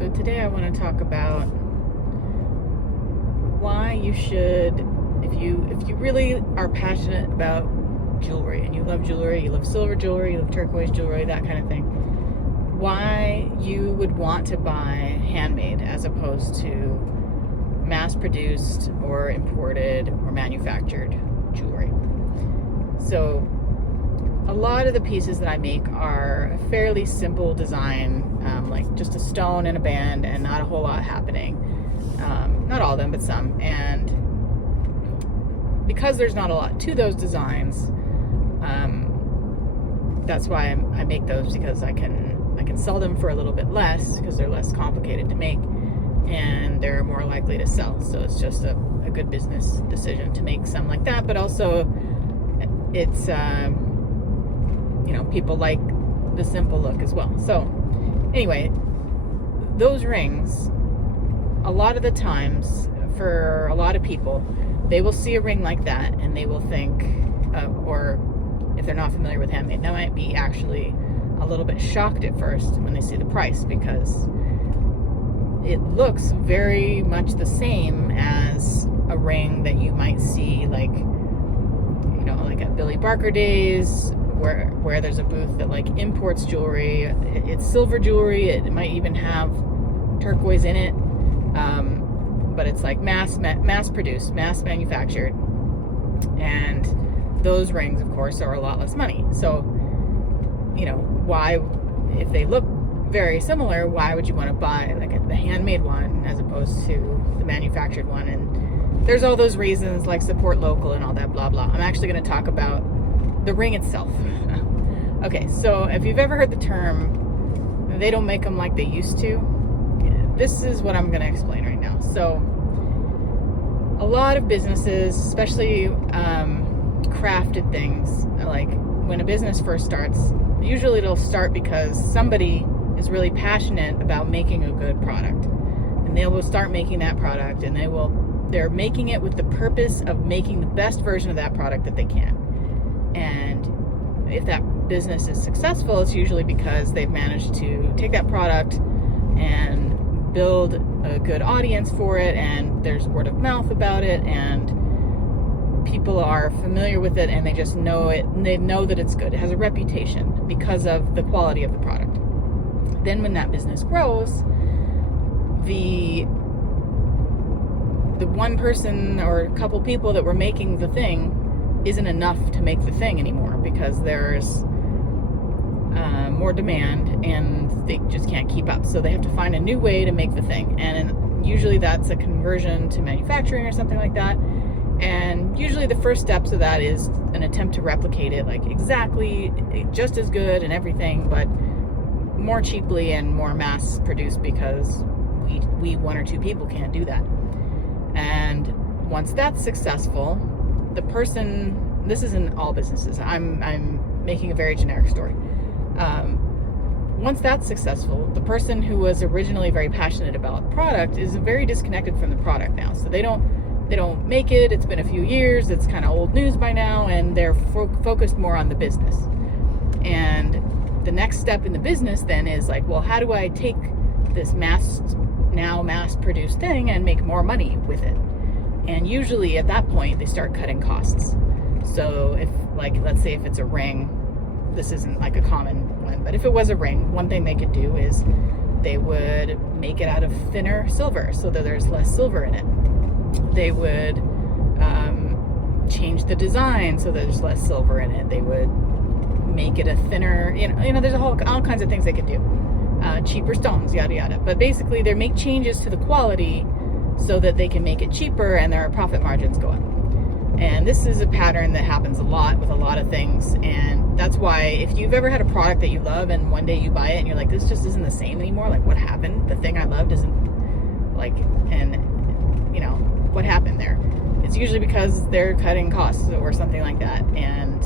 So today I want to talk about why you should, if you really are passionate about jewelry and you love silver jewelry, you love turquoise jewelry, that kind of thing, why you would want to buy handmade as opposed to mass-produced or imported or manufactured jewelry. So a lot of the pieces that I make are a fairly simple design, like just a stone and a band and not a whole lot happening. Not all of them, but some. And because there's not a lot to those designs, that's why I make those, because I can sell them for a little bit less because they're less complicated to make and they're more likely to sell. So it's just a good business decision to make some like that, but also it's people like the simple look as well. So anyway, those rings, a lot of the times, for a lot of people, they will see a ring like that and they will think, or if they're not familiar with handmade, they might be actually a little bit shocked at first when they see the price, because it looks very much the same as a ring that you might see like at Billy Barker Days, where there's a booth that like imports jewelry. It's silver jewelry. It might even have turquoise in it, but it's like mass produced, mass manufactured, and those rings, of course, are a lot less money. So, why, if they look very similar, why would you want to buy like the handmade one as opposed to the manufactured one? And there's all those reasons, like support local and all that blah blah. I'm actually going to talk about the ring itself. Okay, so if you've ever heard the term, they don't make them like they used to, this is what I'm going to explain right now. So a lot of businesses, especially crafted things, like when a business first starts, usually it'll start because somebody is really passionate about making a good product, and they will start making that product, and they're making it with the purpose of making the best version of that product that they can. And if that business is successful, it's usually because they've managed to take that product and build a good audience for it, and there's word of mouth about it, and people are familiar with it, and they just know it, and they know that it's good. It has a reputation because of the quality of the product. Then when that business grows, the one person or a couple people that were making the thing isn't enough to make the thing anymore, because there's more demand and they just can't keep up. So they have to find a new way to make the thing, and usually that's a conversion to manufacturing or something like that. And usually the first steps of that is an attempt to replicate it like exactly just as good and everything, but more cheaply and more mass produced, because we one or two people can't do that. And once that's successful, the person, this isn't all businesses, I'm making a very generic story. Once that's successful, the person who was originally very passionate about the product is very disconnected from the product now. So they don't make it. It's been a few years. It's kind of old news by now, and they're focused more on the business. And the next step in the business then is like, well, how do I take this mass-produced thing and make more money with it? And usually at that point, they start cutting costs. So if, like, let's say if it's a ring, this isn't like a common one, but if it was a ring, one thing they could do is they would make it out of thinner silver so that there's less silver in it. They would change the design so that there's less silver in it. They would make it a thinner, there's all kinds of things they could do. Cheaper stones, yada yada. But basically they make changes to the quality so that they can make it cheaper and their profit margins go up. And this is a pattern that happens a lot with a lot of things, and that's why if you've ever had a product that you love and one day you buy it and you're like, this just isn't the same anymore, like what happened? The thing I loved isn't like, and what happened there? It's usually because they're cutting costs or something like that, and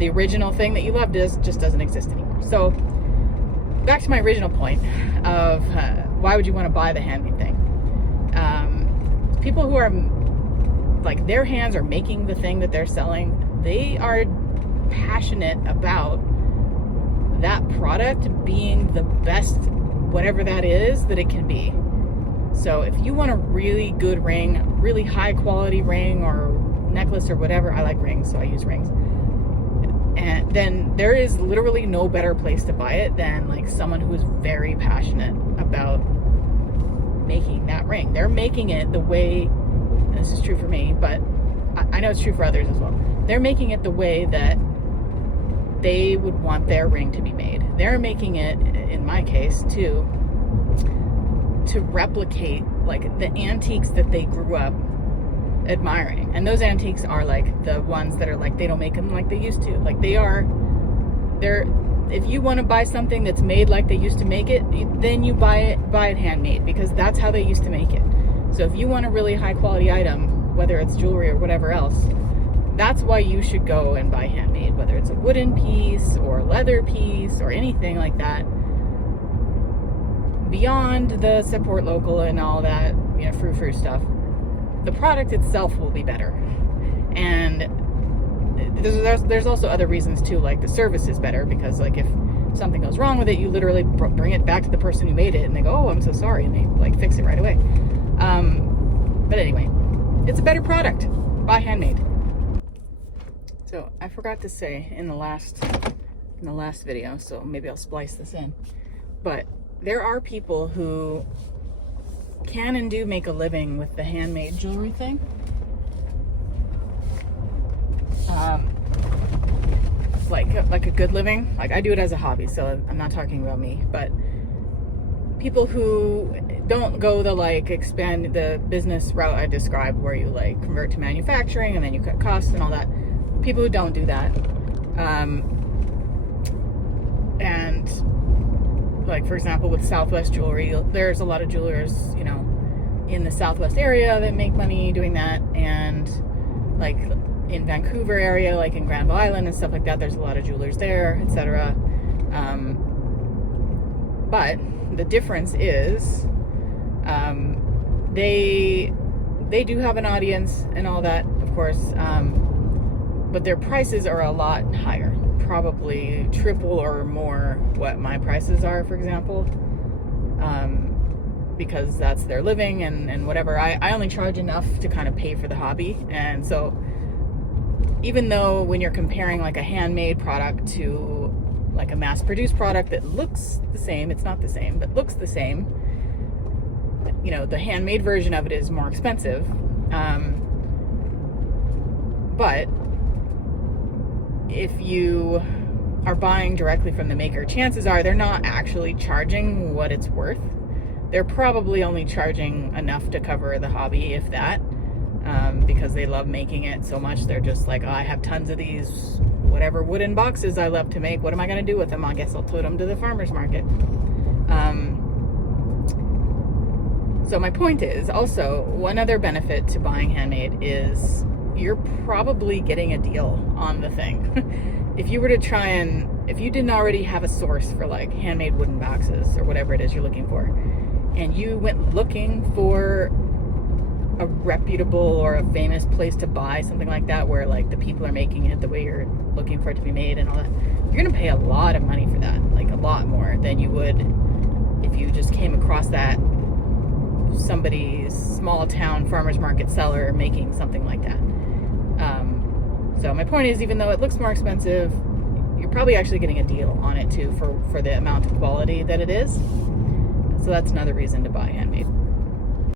the original thing that you loved just doesn't exist anymore. So back to my original point of why would you want to buy the handmade thing? People who are like, their hands are making the thing that they're selling, they are passionate about that product being the best whatever that is that it can be. So if you want a really good ring, really high quality ring or necklace or whatever, I like rings, so I use rings. And then there is literally no better place to buy it than like someone who is very passionate about making that ring. They're making it the way, and this is true for me, but I know it's true for others as well. They're making it the way that they would want their ring to be made. They're making it, in my case, to replicate like the antiques that they grew up admiring. And those antiques are like the ones that are like, they don't make them like they used to. Like they're, if you want to buy something that's made like they used to make it, then you buy it handmade, because that's how they used to make it. So if you want a really high quality item, whether it's jewelry or whatever else, that's why you should go and buy handmade, whether it's a wooden piece or a leather piece or anything like that. Beyond the support local and all that, you know, frou-frou stuff, the product itself will be better. And there's also other reasons too, like the service is better, because like if something goes wrong with it, you literally bring it back to the person who made it and they go, oh, I'm so sorry, and they like fix it right away. But anyway, it's a better product. Buy handmade. So I forgot to say in the last video, so maybe I'll splice this in, but there are people who can and do make a living with the handmade jewelry thing. Like a good living. Like I do it as a hobby, so I'm not talking about me, but people who don't go the like expand the business route I described, where you like convert to manufacturing and then you cut costs and all that. People who don't do that, and like for example with Southwest jewelry, there's a lot of jewelers, you know, in the Southwest area that make money doing that, and like in Vancouver area, like in Granville Island and stuff like that, there's a lot of jewelers there, etc. But the difference is they do have an audience and all that, of course, but their prices are a lot higher, probably triple or more what my prices are, for example, because that's their living and whatever. I only charge enough to kind of pay for the hobby. And so even though when you're comparing like a handmade product to like a mass-produced product that looks the same, it's not the same, but looks the same, you know, the handmade version of it is more expensive. But if you are buying directly from the maker, chances are they're not actually charging what it's worth. They're probably only charging enough to cover the hobby, if that, because they love making it so much. They're just like, oh, I have tons of these whatever wooden boxes I love to make. What am I going to do with them? I guess I'll tote them to the farmer's market. So my point is also, one other benefit to buying handmade is you're probably getting a deal on the thing. If you were to try and, if you didn't already have a source for like handmade wooden boxes or whatever it is you're looking for, and you went looking for a reputable or a famous place to buy something like that, where like the people are making it the way you're looking for it to be made and all that, you're gonna pay a lot of money for that, like a lot more than you would if you just came across that somebody's small town farmer's market seller making something like that. So my point is, even though it looks more expensive, you're probably actually getting a deal on it too for the amount of quality that it is. So that's another reason to buy handmade.